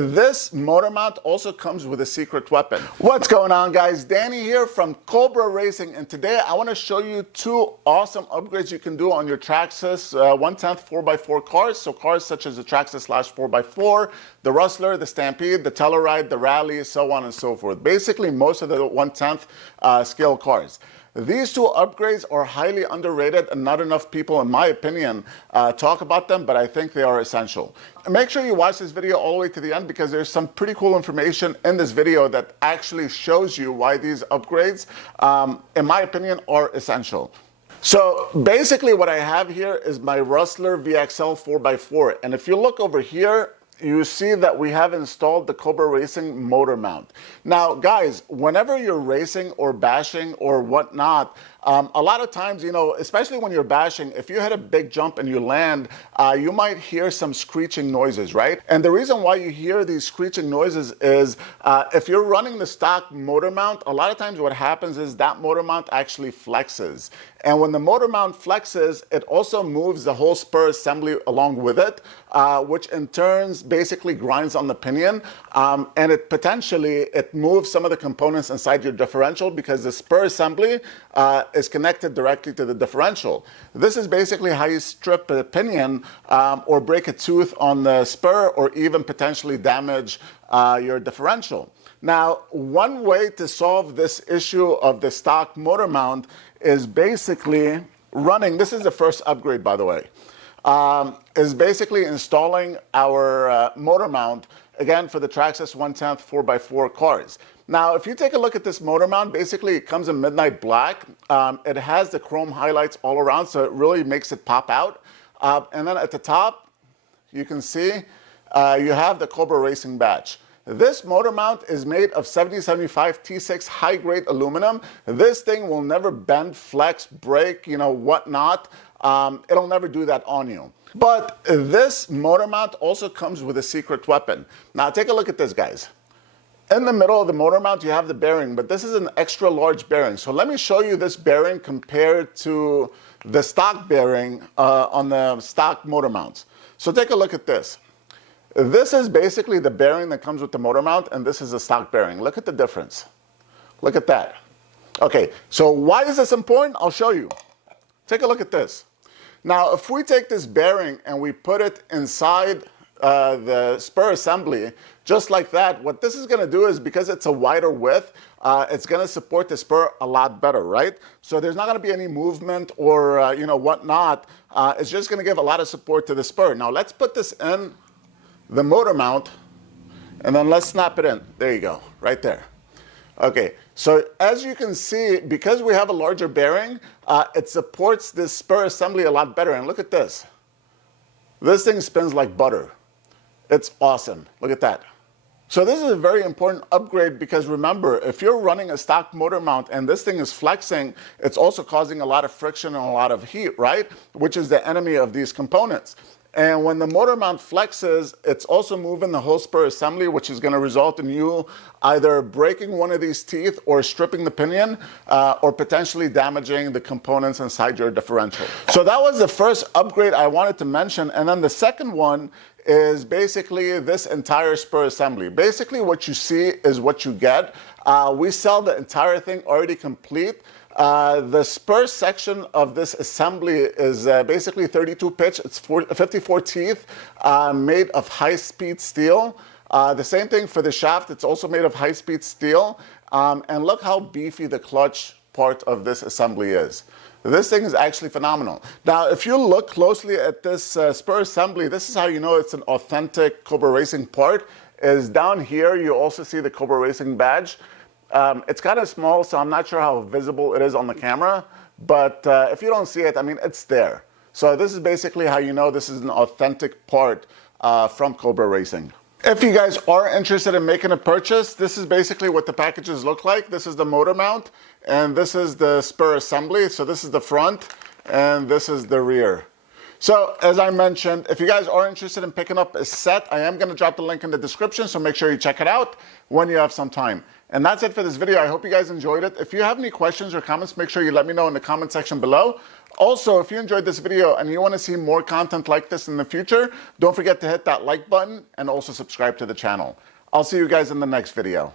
this motor mount also comes with a secret weapon. What's going on, guys? Danny here from Cobra Racing, and today I want to show you two awesome upgrades you can do on your Traxxas 1/10 4x4 cars. So cars such as the Traxxas Slash 4x4, the Rustler, the Stampede, the Telluride, the Rally, so on and so forth. Basically, most of the 1/10 scale cars. These two upgrades are highly underrated and not enough people, in my opinion, talk about them, but I think they are essential. Make sure you watch this video all the way to the end because there's some pretty cool information in this video that actually shows you why these upgrades, in my opinion, are essential. So basically what I have here is my Rustler VXL 4x4, and if you look over here, you see that we have installed the Cobra Racing motor mount. Now, guys, whenever you're racing or bashing or whatnot, a lot of times, you know, especially when you're bashing, if you hit a big jump and you land, you might hear some screeching noises, right? And the reason why you hear these screeching noises is if you're running the stock motor mount, a lot of times what happens is that motor mount actually flexes. And when the motor mount flexes, it also moves the whole spur assembly along with it, which in turn basically grinds on the pinion, and it potentially moves some of the components inside your differential because the spur assembly is connected directly to the differential. This is basically how you strip a pinion or break a tooth on the spur or even potentially damage your differential. Now, one way to solve this issue of the stock motor mount is basically running, this is the first upgrade, by the way, is basically installing our motor mount, again, for the Traxxas 1/10 4x4 cars. Now, if you take a look at this motor mount, basically it comes in midnight black. It has the chrome highlights all around, so it really makes it pop out. And then at the top, you can see you have the Cobra Racing badge. This motor mount is made of 7075 T6 high-grade aluminum. This thing will never bend, flex, break, you know, whatnot. It'll never do that on you. But this motor mount also comes with a secret weapon. Now, take a look at this, guys. In the middle of the motor mount, you have the bearing, but this is an extra large bearing. So let me show you this bearing compared to the stock bearing on the stock motor mounts. So take a look at this. This is basically the bearing that comes with the motor mount, and this is a stock bearing. Look at the difference. Look at that. Okay, so why is this important? I'll show you. Take a look at this. Now, if we take this bearing and we put it inside the spur assembly, just like that, what this is going to do is, because it's a wider width, it's going to support the spur a lot better, right? So there's not going to be any movement or, you know, whatnot. It's just going to give a lot of support to the spur. Now, let's put this in the motor mount, and then let's snap it in. There you go, right there. Okay, so as you can see, because we have a larger bearing, it supports this spur assembly a lot better. And look at this. This thing spins like butter. It's awesome. Look at that. So this is a very important upgrade because remember, if you're running a stock motor mount and this thing is flexing, it's also causing a lot of friction and a lot of heat, right? Which is the enemy of these components. And when the motor mount flexes, it's also moving the whole spur assembly, which is going to result in you either breaking one of these teeth or stripping the pinion or potentially damaging the components inside your differential. So that was the first upgrade I wanted to mention. And then the second one is basically this entire spur assembly. Basically what you see is what you get. We sell the entire thing already complete. The spur section of this assembly is basically 32 pitch. It's 54 teeth made of high-speed steel. The same thing for the shaft. It's also made of high-speed steel. And look how beefy the clutch part of this assembly is. This thing is actually phenomenal. Now, if you look closely at this spur assembly, this is how you know it's an authentic Cobra Racing part. Is down here, you also see the Cobra Racing badge. It's kind of small, so I'm not sure how visible it is on the camera, but if you don't see it, I mean, it's there. So this is basically how you know this is an authentic part from Cobra Racing. If you guys are interested in making a purchase, this is basically what the packages look like. This is the motor mount, and this is the spur assembly. So this is the front, and this is the rear. So as I mentioned, if you guys are interested in picking up a set, I am going to drop the link in the description, so make sure you check it out when you have some time. And that's it for this video. I hope you guys enjoyed it. If you have any questions or comments, make sure you let me know in the comment section below. Also, if you enjoyed this video and you want to see more content like this in the future, don't forget to hit that like button and also subscribe to the channel. I'll see you guys in the next video.